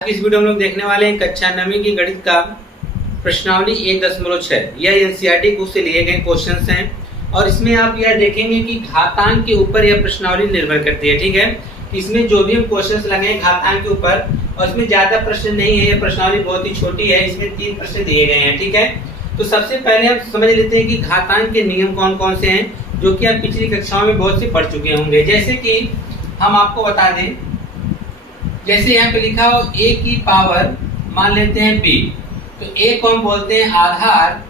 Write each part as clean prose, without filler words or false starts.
इस वीडियो में लोग देखने वाले हैं कक्षा 9वीं की गणित का प्रश्नावली 1.6। यह एनसीईआरटी बुक से लिए गए क्वेश्चंस हैं और इसमें आप यह देखेंगे कि घातांक के ऊपर यह प्रश्नावली निर्भर करती है। ठीक है, इसमें जो भी हम क्वेश्चंस लगे हैं घातांक के ऊपर, और इसमें ज्यादा प्रश्न नहीं है, यह प्रश्नावली बहुत ही छोटी है, इसमें 3 प्रश्न दिए गए हैं। ठीक है, तो सबसे पहले हम समझ लेते हैं कि घातांक के नियम कौन कौन से हैं, जो कि आप पिछली कक्षाओं में बहुत से पढ़ चुके होंगे। जैसे कि हम आपको बता दें, जैसे यहाँ पे लिखा हो a की पावर मान लेते हैं b, तो a को हम बोलते हैं आधार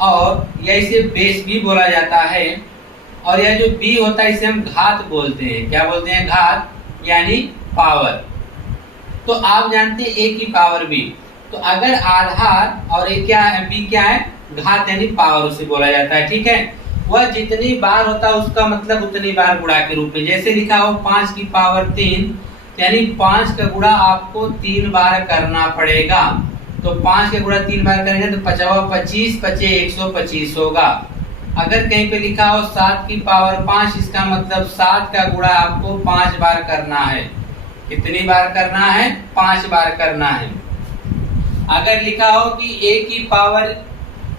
और या इसे बेस भी बोला जाता है, और यह जो b होता है इसे हम घात बोलते हैं। क्या बोलते हैं? घात, यानी पावर। तो आप जानते हैं a की पावर b, तो अगर आधार और a क्या है, b क्या है? घात यानी पावर उसे बोला जाता है। ठीक है, वह जितनी बार होता है उसका मतलब उतनी बार गुणा के रूप में। जैसे लिखा हो 5 की पावर 3, यानी 5 का गुणा आपको 3 बार करना पड़ेगा। तो 5 का गुणा 3 बार करेंगे तो 5 25 पचे 125 होगा। अगर कहीं पे लिखा हो 7 की पावर 5, इसका मतलब 7 का गुणा आपको 5 बार करना है। कितनी बार करना है? 5 बार करना है। अगर लिखा हो कि a की पावर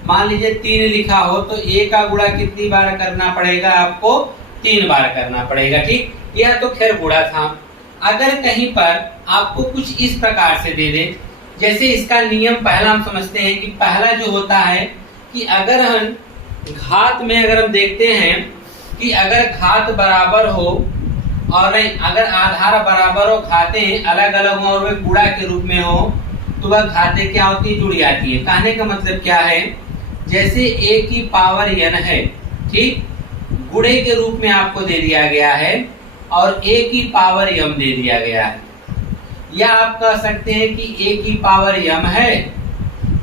मान लीजिए 3 लिखा हो, तो a का गुणा कितनी बार करना पड़ेगा? आपको 3 बार करना पड़ेगा। ठीक, यह तो खैर गुणा था। अगर कहीं पर आपको कुछ इस प्रकार से दे दे, जैसे इसका नियम पहला हम समझते हैं कि पहला जो होता है कि अगर हम घात में अगर हम देखते हैं कि अगर घात बराबर हो और नहीं, अगर आधार बराबर हो, घातें अलग अलग हो और वे गुणा के रूप में हो, तो वह घातें क्या होती है? जुड़ जाती है। कहने का मतलब क्या है, जैसे a की पावर n है, ठीक, गुणे के रूप में आपको दे दिया गया है और a की पावर m दे दिया गया है, या आप कह सकते हैं कि a की पावर m है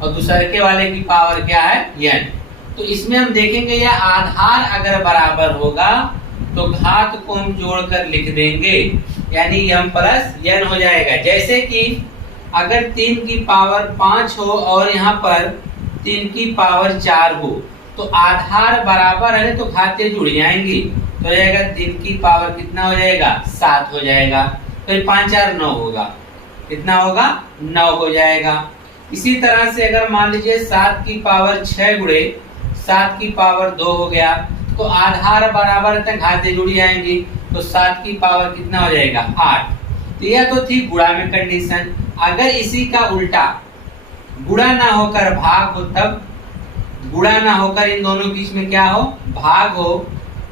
और दूसरे वाले की पावर क्या है? n। तो इसमें हम देखेंगे यह आधार अगर बराबर होगा तो घात को हम जोड़कर लिख देंगे, यानी m प्लस n हो जाएगा। जैसे कि अगर 3 की पावर 5 हो और यहाँ पर 3 की पावर 4 हो, तो आधार बराबर है तो घातें जुड़ जाएंगी, तो हो जाएगा 3 की पावर कितना हो जाएगा? 7 हो जाएगा। फिर 5 4 9 होगा, कितना होगा? 9 हो जाएगा। इसी तरह से अगर मान लीजिए 7 की पावर 6 गुणे 7 की पावर 2 हो गया, तो आधार बराबर तक घातें जुड़ जाएंगी, तो 7 की पावर कितना हो जाएगा? 8। तो यह तो थी गुणा में कंडीशन। अगर इसी का उल्टा गुणा ना होकर भाग हो, तब गुणा ना होकर इन दोनों के बीच में क्या हो? भाग हो,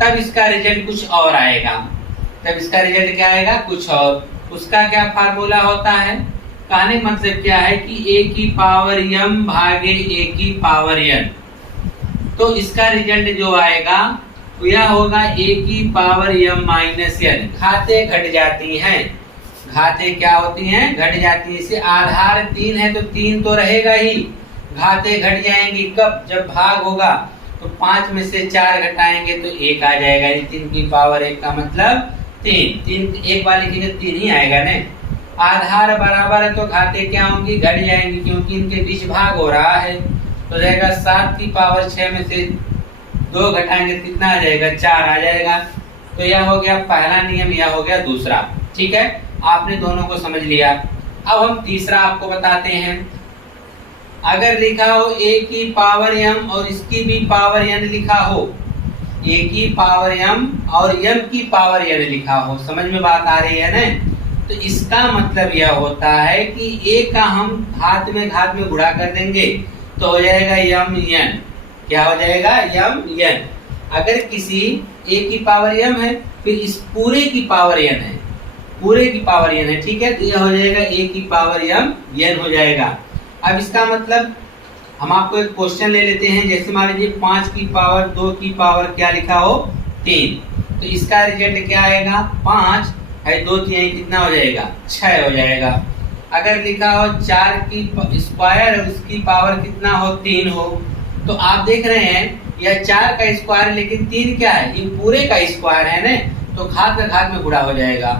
तब इसका रिजल्ट कुछ और आएगा। तब इसका रिजल्ट क्या आएगा? कुछ और। उसका क्या फार्मूला होता है? कहने का मतलब क्या है कि a की पावर m भागे a की पावर n, तो इसका रिजल्ट जो आएगा तो यह होगा a की पावर m माइनस n। घातें घट जाती हैं, घातें क्या होती हैं? घट जाती हैं। इसे आधार 3 है तो 3 तो रहेगा ही, घातें घट जाएंगी कब? जब भाग होगा, तो 5 में से 4 घटाएंगे तो 1 आ जाएगा, यानी 3 की पावर 1 का मतलब 3। 3 एक बार लिखेंगे 3 ही आएगा ना। आधार बराबर है तो घातें क्या होंगी? घट जाएंगी, क्योंकि इनके बीच भाग हो रहा है। तो रहेगा 7 की पावर 6 में से 2 घटाएंगे तो कितना आ जाएगा? 4 आ जाएगा। तो यह हो गया पहला नियम, यह हो गया दूसरा। ठीक है, आपने दोनों को समझ लिया। अब हम तीसरा आपको बताते हैं। अगर लिखा हो a की पावर m और इसकी भी पावर n लिखा हो, a की पावर m और m की पावर n लिखा हो, समझ में बात आ रही है ना? तो इसका मतलब यह होता है कि a का हम घात में गुणा कर देंगे तो हो जाएगा m n। क्या हो जाएगा? m n। अगर किसी a की पावर m है, फिर इस पूरे की पावर n है, पूरे की पावर n है, ठीक है, तो यह हो जाएगा a की पावर m n हो जाएगा। अब इसका मतलब हम आपको एक क्वेश्चन ले लेते हैं। जैसे मान लीजिए 5 की पावर 2 की पावर क्या लिखा हो? 3, तो इसका रिजल्ट क्या आएगा? 5 है 2 3 कितना हो जाएगा? 6 हो जाएगा। अगर लिखा हो 4 की स्क्वायर और उसकी पावर कितना हो? 3 हो, तो आप देख रहे हैं यह 4 का स्क्वायर, लेकिन 3 क्या है? ये पूरे का स्क्वायर है ना, तो घात में गुणा हो जाएगा।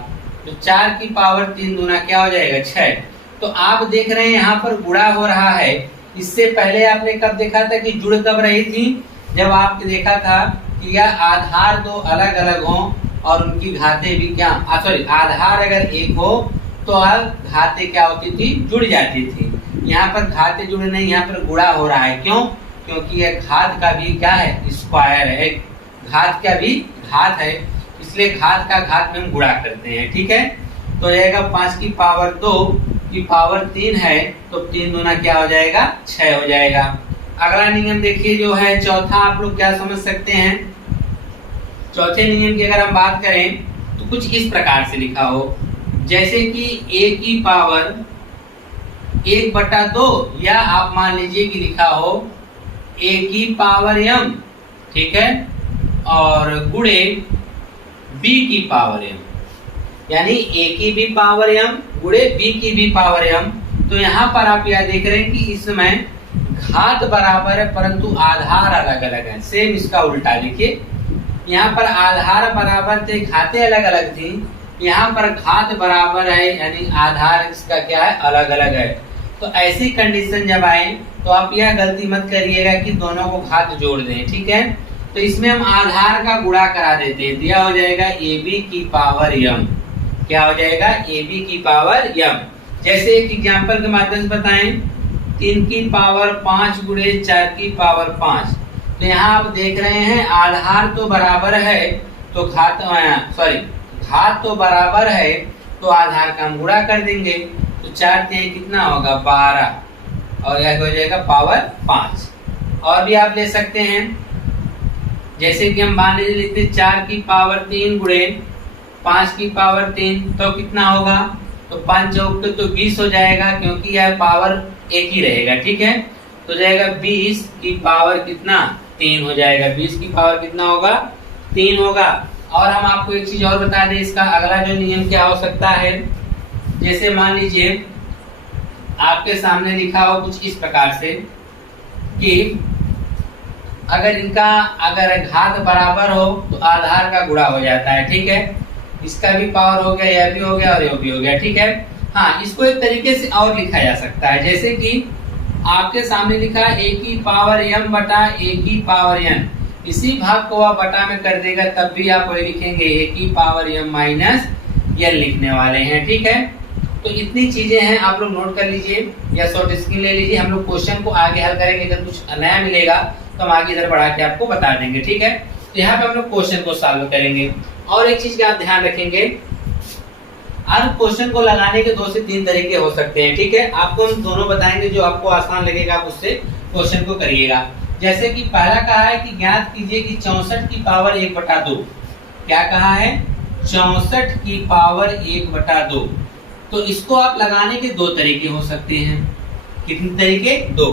तो 4 की पावर 3 दूना क्या हो जाएगा? 6। तो आप देख रहे हैं यहाँ पर गुणा हो रहा है। इससे पहले आपने कब देखा था कि जुड़ कब रही थी? जब आपने देखा था कि यह आधार 2 अलग अलग हो और उनकी घातें भी क्या, सॉरी, आधार अगर 1 हो तो अब घातें क्या होती थी, जुड़ जाती थी। यहाँ पर घातें जुड़े नहीं, यहाँ पर गुणा हो रहा है। क्यों? क्योंकि यह घात का भी क्या है, स्क्वायर है। घात का भी घात है, इसलिए घात का घात में हम गुणा करते हैं। ठीक है, तो जाएगा 5 की पावर 2 की पावर 3 है, तो 3 दूना क्या हो जाएगा, 6 हो जाएगा। अगला नियम देखिए जो है चौथा, आप लोग क्या समझ सकते हैं। चौथे नियम की अगर हम बात करें तो कुछ इस प्रकार से लिखा हो, जैसे कि a की पावर 1/2, या आप मान लीजिए कि लिखा हो a की पावर m, ठीक है, और गुणे b की पावर m, यानी a की भी पावर m गुणे b की भी पावर m। तो यहाँ पर आप यह देख रहे हैं कि इसमें घात बराबर है परंतु आधार अलग अलग है। सेम इसका उल्टा लिखिए, यहाँ पर आधार बराबर थे, घातें अलग अलग थी, यहाँ पर घात बराबर है यानी आधार इसका क्या है, अलग अलग है। तो ऐसी कंडीशन जब आए तो आप यह गलती मत करिएगा कि दोनों को घात जोड़ दें। ठीक है, तो इसमें हम आधार का गुणा करा देते हैं, दिया हो जाएगा ab की पावर m। क्या हो जाएगा, ab की पावर m। जैसे एक एग्जांपल के माध्यम से बताएं, 3 की पावर 5 गुणे 4 की पावर 5। तो यहाँ आप देख रहे हैं आधार तो बराबर है तो घात तो बराबर है तो आधार का हम गुणा कर देंगे। तो 4 3 कितना होगा, 12, और यह हो जाएगा पावर 5। और भी आप ले सकते हैं, जैसे कि हम मान लीजिए लिखते 4 की पावर 3 गुणे 5 की पावर 3, तो कितना होगा, तो 5 चौक तो 20 हो जाएगा, क्योंकि यह पावर एक ही रहेगा। ठीक है, तो जाएगा 20 की पावर कितना, 3 हो जाएगा। 20 की पावर कितना होगा, 3 होगा। और हम आपको एक चीज और बता दें, इसका अगला जो नियम क्या हो सकता है, जैसे मान लीजिए आपके सामने लिखा हो कुछ इस प्रकार से कि अगर घात बराबर हो तो आधार का गुणा हो जाता है। ठीक है, इसका भी पावर हो गया, यह भी हो गया और यह भी हो गया। ठीक है, हाँ, इसको एक तरीके से और लिखा जा सकता है, जैसे कि आपके सामने लिखा है a की पावर m बटा a की पावर n। इसी भाग को आप बटा में कर देगा तब भी आप वही लिखेंगे, a की पावर m माइनस n लिखने वाले हैं। ठीक है, तो इतनी चीजें हैं, आप लोग नोट कर लीजिए या शॉर्ट स्क्रीन ले लीजिए। हम लोग क्वेश्चन को आगे हल करेंगे, अगर कुछ नया मिलेगा तो हम आगे इधर बढ़ा के आपको बता देंगे। ठीक है, तो यहाँ पे हम लोग क्वेश्चन को सॉल्व करेंगे। और एक चीज का आप ध्यान रखेंगे, हर क्वेश्चन को लगाने के 2 से 3 तरीके हो सकते हैं। ठीक है, आपको हम दोनों बताएंगे, जो आपको आसान लगेगा आप उससे क्वेश्चन को करिएगा। जैसे कि पहला कहा है कि ज्ञात कीजिए कि 64 की पावर 1/2। क्या कहा है, 64 की पावर 1/2। तो इसको आप लगाने के 2 तरीके हो सकते हैं। कितने तरीके, 2,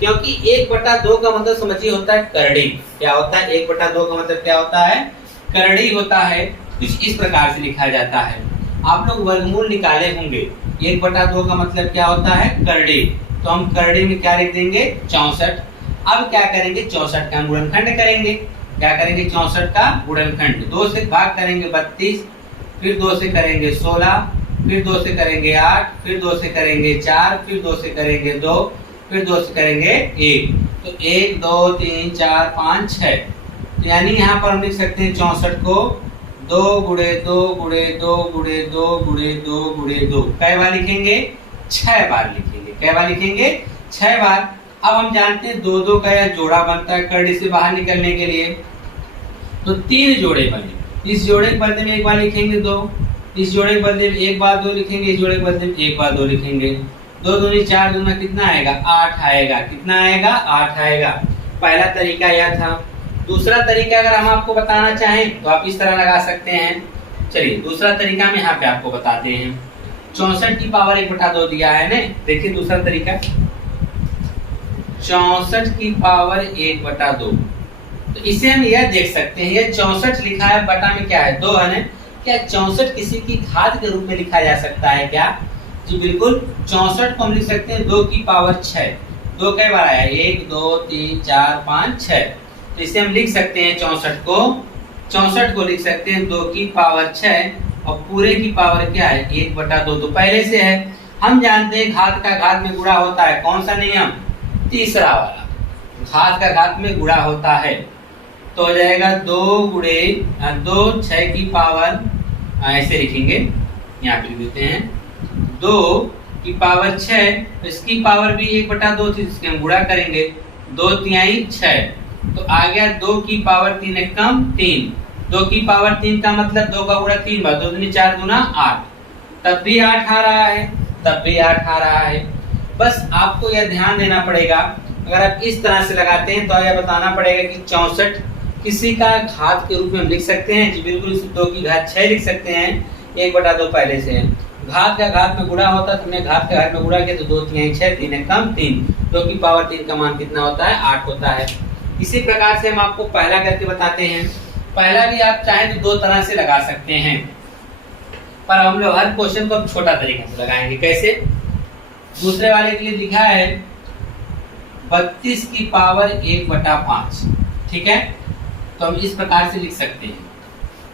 क्योंकि 1/2 का मतलब समझिए होता है करड़ी। क्या होता है, 1/2 का मतलब क्या होता है, करड़ी होता है। कुछ इस प्रकार से लिखा जाता है, आप लोग वर्गमूल निकाले होंगे। 1/2 का मतलब क्या होता है, करड़ी। तो हम करड़ी में क्या लिख देंगे, 64। अब क्या करेंगे, 64 का गुणनखंड करेंगे। क्या करेंगे, 64 का गुणनखंड 2 से भाग करेंगे 32, फिर 2 से करेंगे 16, फिर 2 से करेंगे 8, फिर 2 से करेंगे 4, फिर 2 से करेंगे 2, फिर 2 से करेंगे 1। तो 1 2 3 4 5 6। तो यानी यहाँ पर हम लिख सकते हैं 64 को 2 गुणे 2 गुणे 2 गुणे 2 गुणे 2 गुणे 2 कई बार लिखेंगे, 6 बार लिखेंगे। कई बार लिखेंगे, 6 बार। अब हम जानते हैं 2 2 का यह जोड़ा बनता है करड़ी से बाहर निकलने के लिए, तो 3 जोड़े बने। इस जोड़े के बदले में एक बार लिखेंगे 2, इस जोड़े के बदले में एक बार 2 लिखेंगे, इस जोड़े के बदले में एक बार 2 लिखेंगे। 2 दूनी 4 दूना कितना आएगा, 8 आएगा। कितना आएगा, 8 आएगा। पहला तरीका यह था। दूसरा तरीका अगर हम आपको बताना चाहें तो आप इस तरह लगा सकते हैं। चलिए दूसरा तरीका हम यहाँ पे आपको बताते हैं। 64 की पावर 1/2 दिया है ना, देखिए दूसरा तरीका, 64 की पावर 1/2। तो इसे हम यह देख सकते हैं, यह 64 लिखा है, बटा में क्या है, 2 है ना। क्या 64 किसी की घात के रूप में लिखा जा सकता है क्या, जी बिल्कुल। 64 को हम लिख सकते हैं 2 की पावर 6। 2 कई बार आया, 1 2 3 4 5 6। तो इसे हम लिख सकते हैं 64 को लिख सकते हैं 2 की पावर 6 और पूरे की पावर क्या है, 1/2। तो पहले से है, हम जानते हैं घात का घात में गुणा होता है। कौन सा नियम, तीसरा वाला, घात का घात में गुणा होता है। तो हो जाएगा 2 गुणे 2 6 की पावर, ऐसे लिखेंगे, यहाँ पे लिख देते हैं 2 की पावर 6, तो इसकी पावर भी 1/2 थी, इसके हम गुणा करेंगे, 2 तिहाई 6, तो आ गया 2 की पावर 3 एकम 3। 2 की पावर 3 का मतलब 2 का गुणा 3 बार, 2 दूनी 4 दूना 8, तब भी 8 आ रहा है, तब भी 8 आ रहा है। बस आपको यह ध्यान देना पड़ेगा, अगर आप इस तरह से लगाते हैं तो यह बताना पड़ेगा कि 64 किसी का घात के रूप में हम लिख सकते हैं जी, बिल्कुल इसे 2 की घात 6 लिख सकते हैं, 1/2 पहले से है। घात का घात में गुणा होता है, तुमने घात का घात में गुणा किया तो 2 तिहाई 6, 3 एकम 3, 2 की पावर 3 का मान कितना होता है, 8 होता है। इसी प्रकार से हम आपको पहला करके बताते हैं। पहला भी आप चाहें तो 2 तरह से लगा सकते हैं, पर हम लोग हर क्वेश्चन को छोटा तरीके से लगाएंगे। कैसे? दूसरे वाले के लिए लिखा है 32 की पावर 1/5, ठीक है, तो हम इस प्रकार से लिख सकते हैं,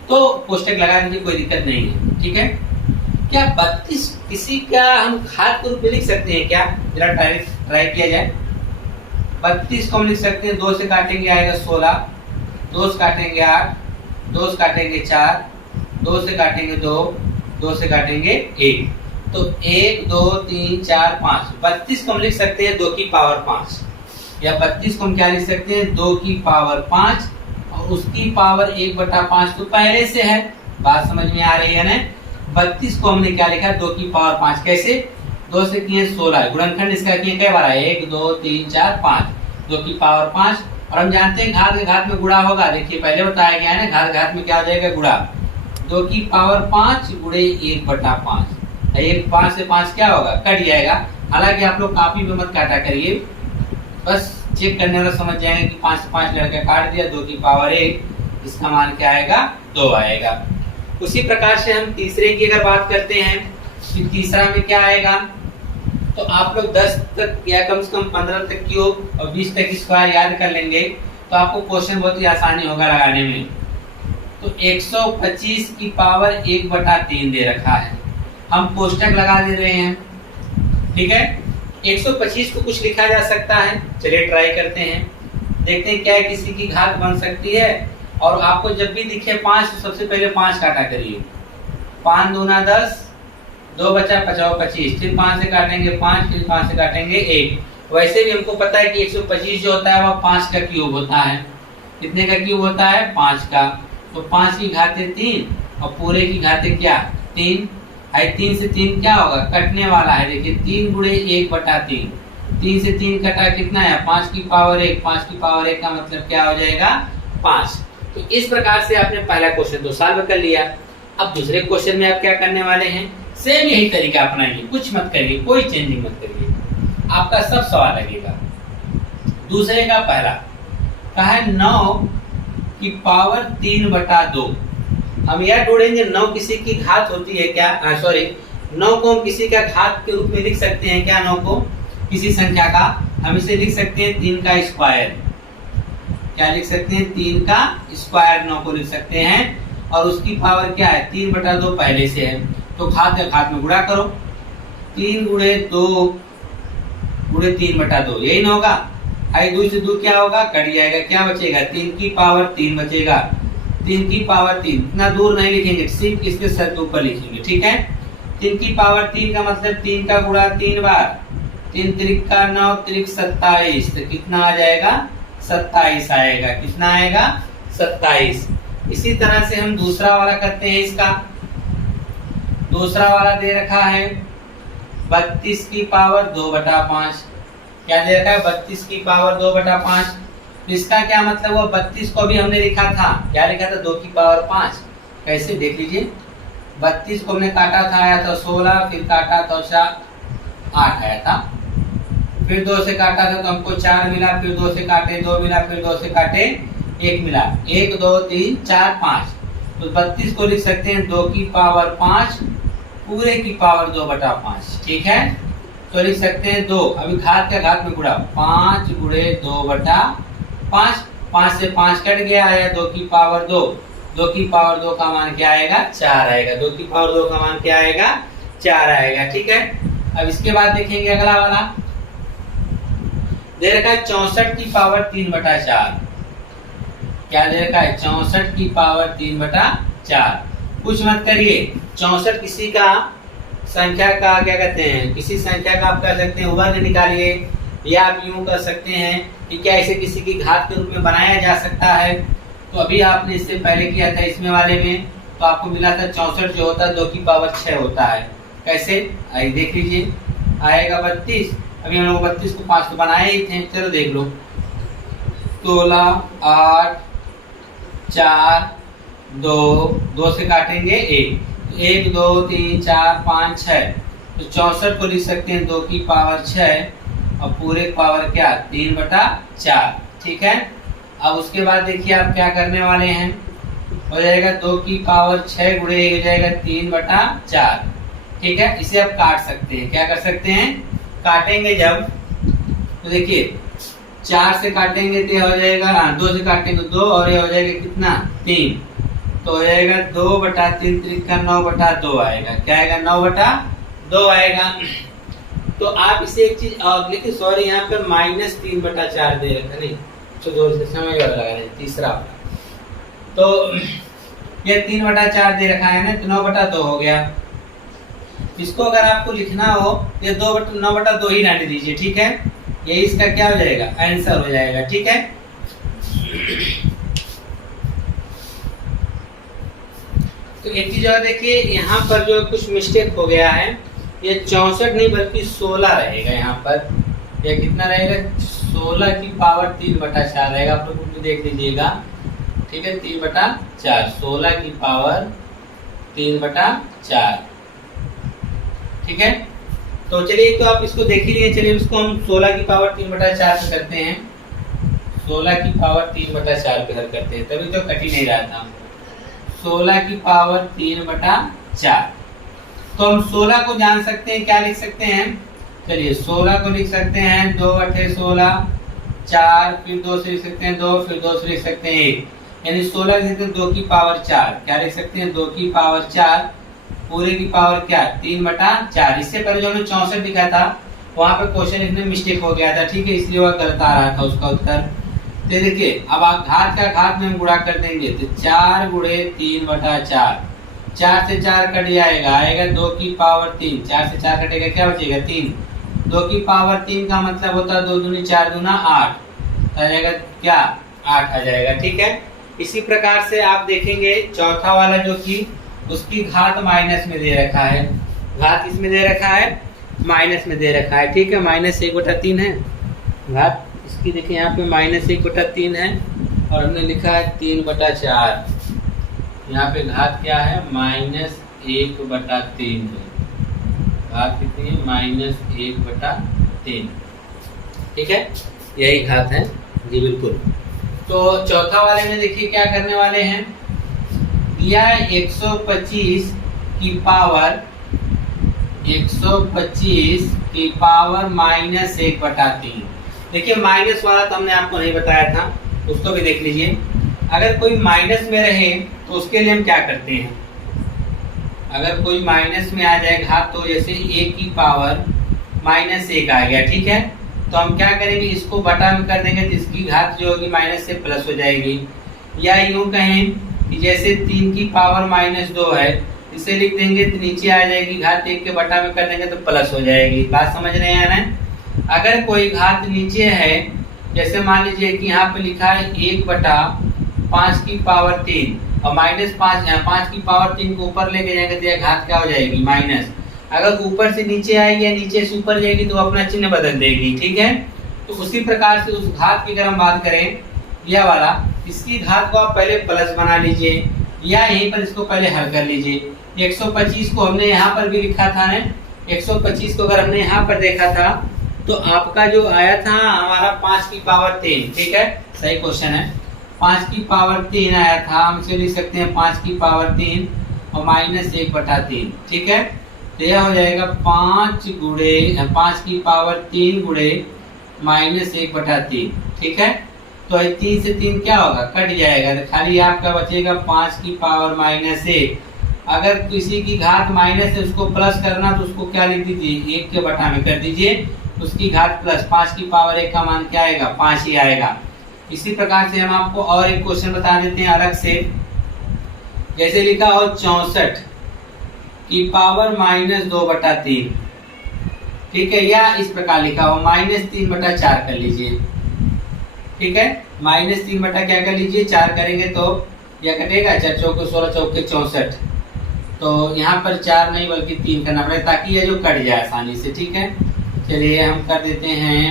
तो कोष्टक लगा दीजिए, कोई दिक्कत नहीं है, ठीक है। क्या 32 किसी का हम घात के रूप में लिख सकते हैं क्या? जरा ट्राई किया जाए। 32 को हम लिख सकते हैं, 2 से काटेंगे आएगा 16, 2 से काटेंगे 8, 2 से काटेंगे 4, 2 से काटेंगे 2, 2 से काटेंगे 1, तो 1 2 3 4 5, 32 को हम लिख सकते हैं 2 की पावर 5, या 32 को हम क्या लिख सकते हैं, 2 की पावर 5, और उसकी पावर 1/5 तो पहले से है, बात समझ में आ रही है ना। 32 को हमने क्या लिखा, 2 की पावर 5, कैसे? 2 से किए 16, गुणनखंड इसका किए कई बार है, 1 2 3 4 5, 2 की पावर 5, और हम जानते हैं घात के घात में गुणा होगा, देखिए पहले बताया गया है ना, घात घात में क्या हो जाएगा, गुणा, 2 की पावर 5 गुणे 1/5, 1 5 से 5 क्या होगा, कट जाएगा। हालांकि आप लोग कॉपी में मत काटा करिए, बस चेक करने वाला समझ जाएंगे कि 5 से 5 लड़का काट दिया, 2 की पावर 1, इसका मान क्या आएगा, 2 आएगा। उसी प्रकार से हम तीसरे की अगर बात करते हैं, फिर तीसरा में क्या आएगा, तो आप लोग 10 तक या कम से कम 15 तक क्यूब और 20 तक स्क्वायर याद कर लेंगे, तो आपको क्वेश्चन बहुत ही आसानी होगा लगाने में। तो 125 की पावर 1/3 दे रखा है, हम कोष्टक लगा दे रहे हैं, ठीक है। 125 को कुछ लिखा जा सकता है, चलिए ट्राई करते हैं, देखते हैं क्या किसी की घात बन सकती है। और आपको जब भी दिखे 5 तो सबसे पहले 5 काटा करिए, 5 दूना 10, 2 बचा 25, फिर 5 से काटेंगे 5, फिर 5 से काटेंगे 1। वैसे भी हमको पता है कि 125 जो होता है वह 5 का क्यूब होता है। कितने का क्यूब होता है, 5 का, तो 5 की घाते 3 और पूरे की घाते क्या, 3, 3 से 3 क्या होगा, कटने वाला है, देखिए 3 गुणे 1/3, 3 से 3 कटा कितना है, 5 की पावर 1, 5 की पावर 1 का मतलब क्या हो जाएगा, 5। तो इस प्रकार से आपने पहला क्वेश्चन तो सॉल्व कर लिया। अब दूसरे क्वेश्चन में आप क्या करने वाले हैं, सेम यही तरीका अपनाइए, कुछ मत करिए, कोई चेंजिंग मत करिए, आपका सब सवाल लगेगा। दूसरे का पहला कहा है 9 की पावर 3/2, हम यह ढूंढेंगे 9 किसी की घात होती है क्या, 9 को हम किसी का घात के रूप में लिख सकते हैं क्या, 9 को किसी संख्या का हम इसे लिख सकते हैं 3 का स्क्वायर, क्या लिख सकते हैं, 3 का स्क्वायर 9 को लिख सकते हैं, और उसकी पावर क्या है, 3/2 पहले से है, तो घात का घात में गुणा करो, 3 गुणे 2 गुणे 3/2, यही ना होगा, 2 से 2 क्या होगा, कट जाएगा, क्या बचेगा, 3 की पावर 3 बचेगा, 3 की पावर 3, इतना दूर नहीं लिखेंगे, सिर्फ इसके सर के ऊपर लिखेंगे, ठीक है। 3 की पावर 3 का मतलब 3 का गुणा 3 बार, 3 त्रिक का 9 त्रिक 27, तो कितना आ जाएगा, 27 आएगा, कितना आएगा, 27। इसी तरह से हम दूसरा वाला करते हैं, इसका दूसरा वाला दे रखा है 32 की पावर 2/5, क्या दे रखा है, 32 की पावर 2/5, इसका क्या मतलब हुआ, 32 को भी हमने लिखा था, क्या लिखा था, 2 की पावर 5, कैसे देख लीजिए, 32 को हमने काटा था, आया था 16, फिर काटा तो 8 आया था, फिर 2 से काटा था तो हमको 4 मिला, फिर 2 से काटे 2 मिला, फिर 2 से काटे 1 मिला, 1 2 3 4 5, तो 32 को लिख सकते हैं 2 की पावर 5 पूरे की पावर 2/5, ठीक है। तो लिख सकते हैं 2, अभी घात का घात में गुणा, 5 गुणे 2/5, 5 से 5 कट गया, आया 2 की पावर 2, 2 की पावर 2 का मान क्या आएगा, 4 आएगा, 2 की पावर 2 का मान क्या आएगा, 4 आएगा, ठीक है। अब इसके बाद देखेंगे अगला वाला दे रखा है 64 की पावर 3/4, क्या दे रखा है, 64 की पावर 3/4, कुछ मत करिए, 64 किसी का संख्या का क्या कहते हैं, किसी संख्या का आप कर सकते हैं वर्ग निकालिए, या आप यूं कर सकते हैं कि क्या इसे किसी की घात के रूप में बनाया जा सकता है। तो अभी आपने इससे पहले किया था इसमें वाले में, तो आपको मिला था 64 जो होता है 2 की पावर 6 होता है। कैसे आइए देख लीजिए, आएगा 32। अभी हम लोग 32 को 5 तो बनाए ही थे, चलो देख लो। 16 8 4 2 से काटेंगे 1, तो 1 2 3 4 5 6, तो 64 को लिख सकते हैं 2 की पावर 6 और पूरे पावर क्या 3/4। ठीक है। अब उसके बाद देखिए आप क्या करने वाले हैं, हो जाएगा 2 की पावर 6 गुणे 1 हो जाएगा 3/4। ठीक है। इसे आप काट सकते हैं, क्या कर सकते हैं, काटेंगे जब, तो देखिए 4 से काटेंगे तो हो जाएगा 2 से काटेंगे 2 और ये हो जाएगा कितना 3, तो हो जाएगा 2/3 त्रिका 9/2 आएगा। क्या आएगा 9/2 आएगा। तो आप इसे एक चीज और लिखिए, सॉरी यहाँ पर -3/4 दे रखा, नहीं तो समय लगा है तीसरा, तो ये 3/4 दे रखा है ना, तो 9/2 हो गया। इसको अगर आपको लिखना हो ये 9/2 ही डाल दीजिए। ठीक है, यही इसका क्या हो जाएगा आंसर हो जाएगा। ठीक है। तो एक चीज और देखिए, यहाँ पर जो कुछ मिस्टेक हो गया है, ये 64 नहीं बल्कि 16 रहेगा। यहाँ पर ये कितना रहेगा 16 की पावर 3/4 रहेगा। आप लोग भी देख लीजिएगा। ठीक है, 3/4, 16 की पावर 3/4। ठीक है। तो चलिए, तो आप इसको देख ही लिए, चलिए इसको हम 16 की पावर 3/4 पे करते हैं। 16 की पावर 3/4 पे हल करते हैं, तभी तो कट ही नहीं रहा था। 16 की पावर 3/4, तो हम 16 को जान सकते हैं, क्या लिख सकते हैं, चलिए 16 को लिख सकते हैं 2 × 16, 4, फिर 2 से लिख सकते हैं 2, फिर 2 से लिख सकते हैं 1, यानी 16 लिख सकते हैं 2 की पावर 4। क्या लिख सकते हैं 2 की पावर 4 पूरे की पावर क्या 3/4। इससे पहले जो हमने 64 लिखा था वहां पे क्वेश्चन लिखने में मिस्टेक हो गया था। ठीक है, इसलिए वह गलत आ रहा था उसका उत्तर। तो देखिए अब आप घात का घात में हम गुणा कर देंगे, तो 4 × 3/4, 4 से 4 कट जाएगा, आएगा 2 की पावर 3, 4 से 4 कटेगा क्या बचेगा 3, 2 की पावर 3 का मतलब होता है 2 दूनी 4 दूना 8, आ जाएगा क्या 8 आ जाएगा। ठीक है। इसी प्रकार से आप देखेंगे चौथा वाला जो कि उसकी घात माइनस में दे रखा है, घात इसमें दे रखा है माइनस में दे रखा है। ठीक है, -1/3 है घात इसकी, देखिए यहाँ पे -1/3 है और हमने लिखा है 3/4। यहाँ पे घात क्या है -1/3 है, घात कितनी है -1/3। ठीक है, यही घात है जी, बिल्कुल। तो चौथा वाले में देखिए क्या करने वाले हैं, दिया 125 की पावर -1/3। देखिए माइनस वाला तो हमने आपको नहीं बताया था, उसको भी देख लीजिए। अगर कोई माइनस में रहे तो उसके लिए हम क्या करते हैं, अगर कोई माइनस में आ जाए घात, तो जैसे 1 की पावर -1 आ गया। ठीक है, तो हम क्या करेंगे, इसको बटा में कर देंगे, तो इसकी घात जो होगी माइनस से प्लस हो जाएगी। या यूं कहें कि जैसे 3 की पावर -2 है, इसे लिख देंगे तो नीचे आ जाएगी, घात 1 के बटा में कर देंगे तो प्लस हो जाएगी। बात समझ रहे हैं ना। अगर कोई घात नीचे है, जैसे मान लीजिए कि यहाँ पे लिखा है 1/5 की पावर 3 और -5 की पावर 3 को ऊपर लेके जाएंगे तो यह घात क्या हो जाएगी माइनस। अगर ऊपर से नीचे आएगी या नीचे से ऊपर जाएगी तो अपना चिन्ह बदल देगी। ठीक है, तो उसी प्रकार से उस घात की अगर हम बात करें, यह वाला, इसकी घात को आप पहले प्लस बना लीजिए या यहीं पर इसको पहले हल कर लीजिए। 125 को हमने यहाँ पर भी लिखा था ना, 125 को अगर हमने यहाँ पर देखा था तो आपका जो आया था हमारा 5 की पावर 3। ठीक है, सही क्वेश्चन है, 5 की पावर 3 आया था, हम इसे लिख सकते हैं 5 की पावर 3 और -1/3। ठीक है, तो यह हो जाएगा 5 की पावर 3 गुणे -1/3। ठीक है, तो 3 से 3 क्या होगा कट जाएगा, तो खाली आपका बचेगा 5 की पावर -1। अगर किसी की घात माइनस है उसको प्लस करना तो उसको क्या लिख दीजिए 1 के बटा में कर दीजिए, उसकी घात प्लस 5 की पावर 1 का मान क्या आएगा 5 ही आएगा। इसी प्रकार से हम आपको और एक क्वेश्चन बता देते हैं अलग से, जैसे लिखा हो 64 की पावर -2/3, ठीक है, या इस प्रकार लिखा हो -3/4 कर लीजिए, ठीक है, -3 बटा क्या कर लीजिए 4 करेंगे तो यह कटेगा, 4 चौके 16 चौके 64, तो यहाँ पर 4 नहीं बल्कि 3 करना पड़ेगा ताकि यह जो कट जाए आसानी से, ठीक है। चलिए हम कर देते हैं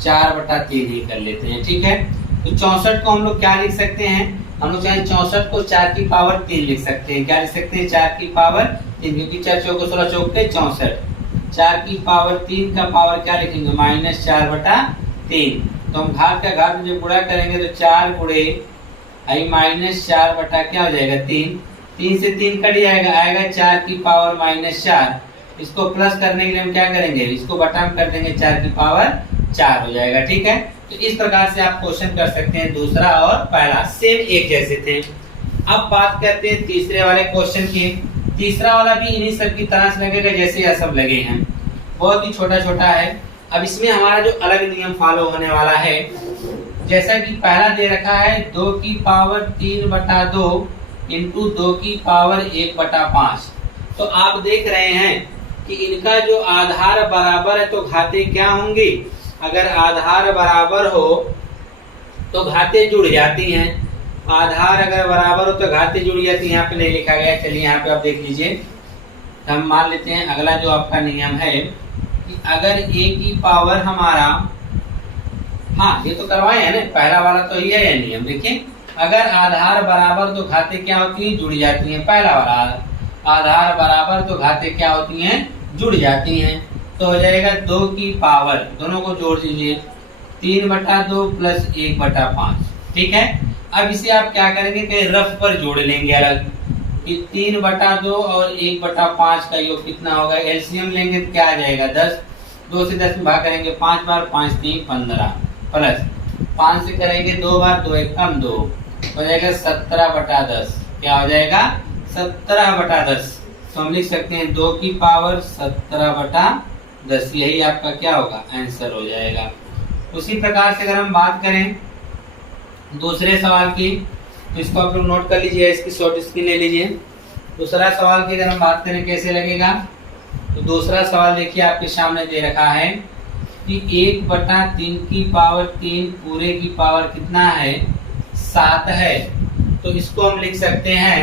4/3 ही कर लेते हैं, ठीक है। तो 64 को हम लोग क्या लिख सकते हैं, हम लोग चाहे 64 को 4 की पावर 3 लिख सकते हैं, क्या लिख सकते हैं 4 की पावर 3, क्योंकि 4 चौके 16 चौके 64, 4 की पावर 3 का पावर क्या लिखेंगे -4/3, तो हम घात का घात में जब गुणा करेंगे तो 4 गुणे -4 बटा क्या हो जाएगा 3, 3 से 3 कट जाएगा, आएगा 4 की पावर -4, इसको प्लस करने के लिए हम क्या करेंगे, इसको बटा में कर देंगे 4 की पावर 4 हो जाएगा, ठीक है। तो इस प्रकार से आप क्वेश्चन कर सकते हैं, दूसरा और पहला सेम एक जैसे थे। अब बात करते हैं तीसरे वाले क्वेश्चन की। तीसरा वाला भी इन्हीं सब की तरह से लगेगा जैसे यह सब लगे हैं, बहुत ही छोटा छोटा है। अब इसमें हमारा जो अलग नियम फॉलो होने वाला है, जैसा कि पहला दे रखा है 2 की पावर 3/2 इंटू 2 की पावर 1/5, तो आप देख रहे हैं कि इनका जो आधार बराबर है तो घाते क्या होंगी, अगर आधार बराबर हो तो घाते जुड़ जाती हैं, आधार अगर बराबर हो तो घाते जुड़ जाती हैं, यहाँ पे नहीं लिखा गया, चलिए यहाँ पे आप देख लीजिए। हम मान लेते हैं अगला जो आपका नियम है कि अगर a की पावर हमारा, हाँ ये तो करवाए हैं ना, पहला वाला तो ये है नियम, देखिए अगर आधार बराबर तो घाते क्या होती हैं, जुड़ जाती हैं, पहला वाला आधार बराबर तो घाते क्या होती हैं, जुड़ जाती हैं, तो हो जाएगा 2 की पावर, दोनों को जोड़ दीजिए 3/2 प्लस 1/5, ठीक है। अब इसे आप क्या करेंगे, कहीं रफ पर जोड़ लेंगे अलग कि 3/2 और 1/5 का योग कितना होगा, एलसीएम लेंगे तो क्या आ जाएगा 10, 2 से 10 में भाग करेंगे 5 बार, 5 3 15 प्लस 5 से करेंगे 2 बार, 2 1 कम 2 हो जाएगा 17/10, क्या हो जाएगा 17/10, तो हम लिख सकते हैं 2 की पावर 17/10, यही आपका क्या होगा आंसर हो जाएगा। उसी प्रकार से अगर हम बात करें दूसरे सवाल की, तो इसको आप लोग नोट कर लीजिए, इसकी शॉर्ट स्क्रीन ले लीजिए। दूसरा सवाल की अगर हम बात करें कैसे लगेगा, तो दूसरा सवाल देखिए आपके सामने दे रखा है कि 1/3 की पावर 3 पूरे की पावर कितना है 7 है, तो इसको हम लिख सकते हैं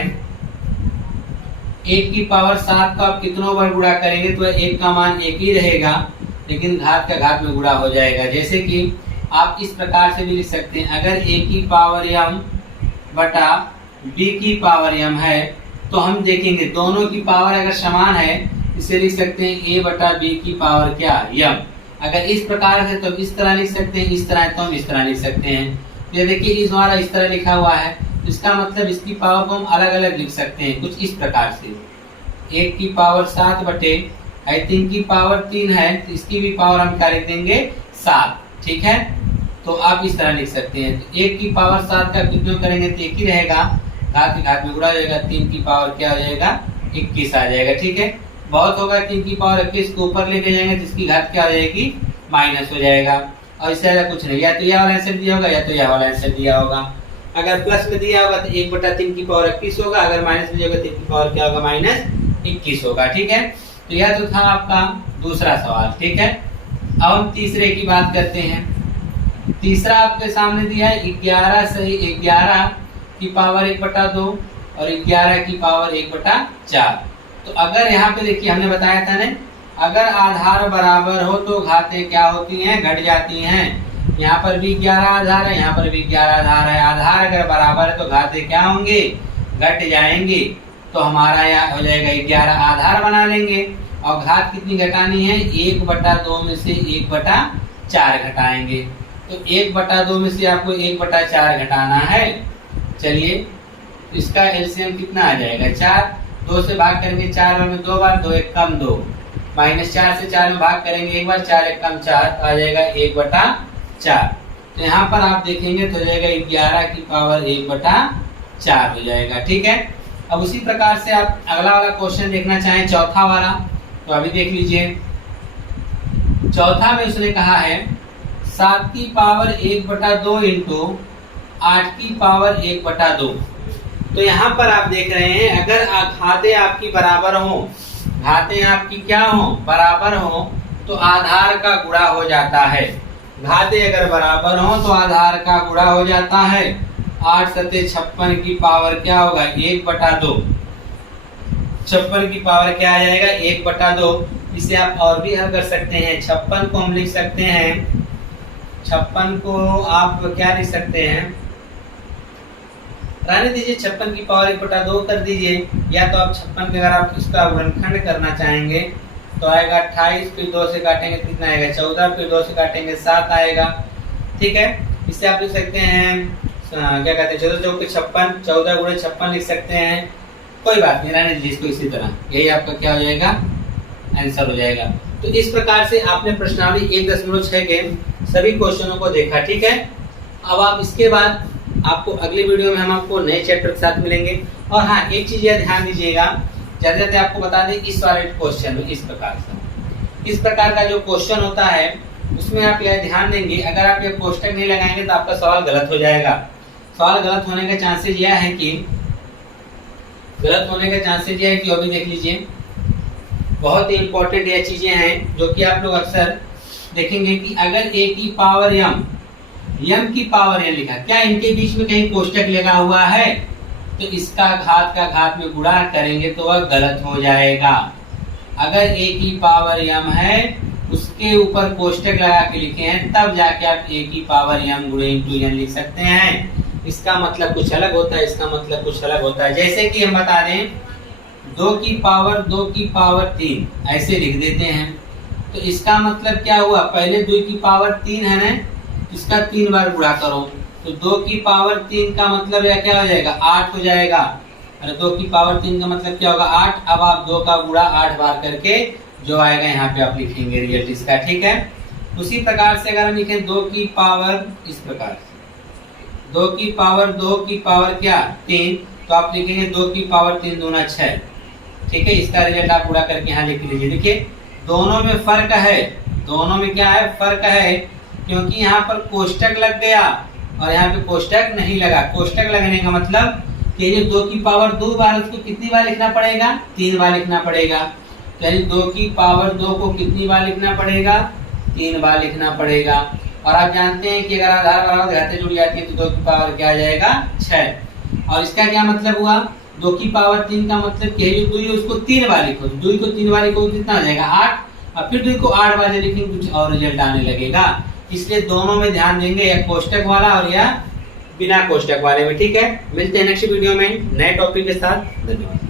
1 की पावर 7 को आप कितनों बार गुणा करेंगे तो 1 का मान 1 ही रहेगा, लेकिन घात का घात में गुणा हो जाएगा। जैसे कि आप इस प्रकार से भी लिख सकते हैं, अगर a की पावर m बटा b की पावर m है, तो हम देखेंगे दोनों की पावर अगर समान है इसे लिख सकते हैं a बटा b की पावर क्या m। अगर इस प्रकार से तो इस तरह लिख सकते हैं, इस तरह तो हम इस तरह लिख सकते हैं। ये देखिए इस द्वारा इस तरह लिखा हुआ है, इसका मतलब इसकी पावर को हम अलग अलग लिख सकते हैं कुछ इस प्रकार से, 1 की पावर 7 बटे 3 की पावर 3 है, तो इसकी भी पावर हम क्या लिख देंगे 7, ठीक है। तो आप इस तरह लिख सकते हैं, 1 की पावर 7 का कितना करेंगे तो 1 ही रहेगा, घात के घात में गुणा जाएगा, 3 की पावर क्या हो जाएगा 21 आ जाएगा, ठीक है। बहुत होगा 3 की पावर 21 को ऊपर लेके जाएंगे तो इसकी घात क्या हो जाएगी माइनस हो जाएगा, और इससे ज्यादा कुछ नहीं, या तो यह वाला आंसर दिया होगा या तो यह वाला आंसर दिया होगा। अगर प्लस में दिया होगा तो 1/3 की पावर 21 होगा, अगर माइनस में दिया होगा 3 की पावर क्या होगा -21 होगा, ठीक है। तो यह तो था आपका दूसरा सवाल, ठीक है। अब हम तीसरे की बात करते हैं। तीसरा आपके सामने दिया है 11 सही 11 की पावर 1/2 और 11 की पावर 1/4। तो अगर यहाँ पे देखिए हमने बताया था ना, अगर आधार बराबर हो तो घातें क्या होती हैं घट जाती हैं। यहाँ पर भी 11 आधार है, यहाँ पर भी 11 आधार है, आधार अगर बराबर है तो घातें क्या होंगे घट जाएंगे, तो हमारा यहाँ हो जाएगा 11 आधार बना लेंगे, और घात कितनी घटानी है 1/2 में से 1/4 घटाएंगे, तो 1/2 में से आपको 1/4 घटाना है। चलिए इसका एलसीएम कितना आ जाएगा 4, 2 से भाग करेंगे 4 में 2 बार, 2 1 कम 2 -4 से 4 में भाग करेंगे एक बार, 4 1 कम 4 आ जाएगा 1/4। तो यहाँ पर आप देखेंगे तो हो जाएगा 11 की पावर 1/4 हो जाएगा, ठीक है। अब उसी प्रकार से आप अगला वाला क्वेश्चन देखना चाहें चौथा वाला, तो अभी देख लीजिए। चौथा में उसने कहा है 7 की पावर 1/2 इंटू 8 की पावर 1/2, तो यहाँ पर आप देख रहे हैं अगर घातें आपकी बराबर हो, घातें आपकी क्या हो, बराबर हो, तो आधार का गुणा हो जाता है। घातें अगर बराबर हो तो आधार का गुणा हो जाता है। 8 सत्ते 56 की पावर क्या होगा, 1/2। 56 की पावर क्या आ जाएगा, 1/2। इसे आप और भी हल कर सकते हैं। 56 को हम लिख सकते हैं, 56 को आप क्या लिख सकते हैं, रहने दीजिए, 56 की पावर 1/2 कर दीजिए। या तो आप 56 के अगर आप इसका गुणनखंड करना चाहेंगे तो आएगा 28, फिर 2 से काटेंगे कितना आएगा 14, फिर 2 से काटेंगे 7 आएगा। ठीक है, इससे आप लिख सकते हैं क्या कहते हैं 14 चौके 56, 14 गुणे 56 लिख सकते हैं। कोई बात नहीं, रहने दीजिए इसको इसी तरह, यही आपका क्या हो जाएगा, आंसर हो जाएगा। तो इस प्रकार से आपने प्रश्नावली 1.6 के सभी क्वेश्चनों को देखा। ठीक है, अब आप इसके बाद आपको अगली वीडियो में हम आपको नए चैप्टर के साथ मिलेंगे। और हाँ, एक चीज यह ध्यान दीजिएगा, जैसे आपको बता दें इस वाले क्वेश्चन में इस प्रकार का जो क्वेश्चन होता है उसमें आप यह ध्यान देंगे, अगर आप ये कोष्टक नहीं लगाएंगे तो आपका सवाल गलत हो जाएगा। सवाल गलत होने का चांसेस यह है कि अभी देख लीजिए, बहुत ही इंपॉर्टेंट यह चीजें हैं जो कि आप लोग अक्सर देखेंगे कि अगर a की पावर m की पावर n लिखा, क्या इनके बीच में कहीं कोष्टक लगा हुआ है तो इसका घात का घात में गुणा करेंगे तो वह गलत हो जाएगा। अगर a की पावर m है उसके ऊपर कोष्टक लगा के लिखे हैं तब जाके आप a की पावर m गुणे इंटू n लिख सकते हैं। इसका मतलब कुछ अलग होता है, इसका मतलब कुछ अलग होता है। जैसे कि हम बता दें 2 की पावर 3 ऐसे लिख देते हैं तो इसका मतलब क्या हुआ, पहले 2 की पावर 3 है ना, इसका 3 बार गुणा करो तो 2 की पावर 3 का मतलब यह क्या हो जाएगा, 8 हो जाएगा। अरे 2 की पावर 3 का मतलब क्या होगा, 8। अब आप 2 का गुणा 8 बार करके जो आएगा यहाँ पे आप लिखेंगे रिजल्ट इसका। ठीक है, उसी प्रकार से अगर हम लिखें 2 की पावर इस प्रकार से 2 की पावर क्या 3, तो आप लिखेंगे 2 की पावर 3 दूना 6। ठीक है, इसका रिजल्ट आप पूरा करके यहाँ लिख लीजिए। देखिए दोनों में फर्क है, दोनों में क्या है, फर्क है, क्योंकि यहाँ पर कोष्टक लग गया और यहाँ पे कोष्टक नहीं लगा। कोष्टक लगने का मतलब कि ये 2 की पावर 2 बार उसको कितनी बार लिखना पड़ेगा, 3 बार लिखना पड़ेगा। यानी 2 की पावर 2 को कितनी बार लिखना पड़ेगा, 3 बार लिखना पड़ेगा। और आप जानते हैं कि अगर आधार बराबर घातें जुड़ जाती है तो 2 की पावर क्या आ जाएगा 6। और इसका क्या मतलब हुआ, 2 की पावर 3 का मतलब क्या है, जो 2 है उसको 3 बार लिखो, 2 को 3 बार लिखो कितना आ जाएगा 8, और फिर 2 को 8 बार लिखेंगे कुछ और रिजल्ट आने लगेगा। इसलिए दोनों में ध्यान देंगे, या कोष्टक वाला और या बिना कोष्टक वाले में। ठीक है, मिलते हैं नेक्स्ट वीडियो में नए टॉपिक के साथ। धन्यवाद।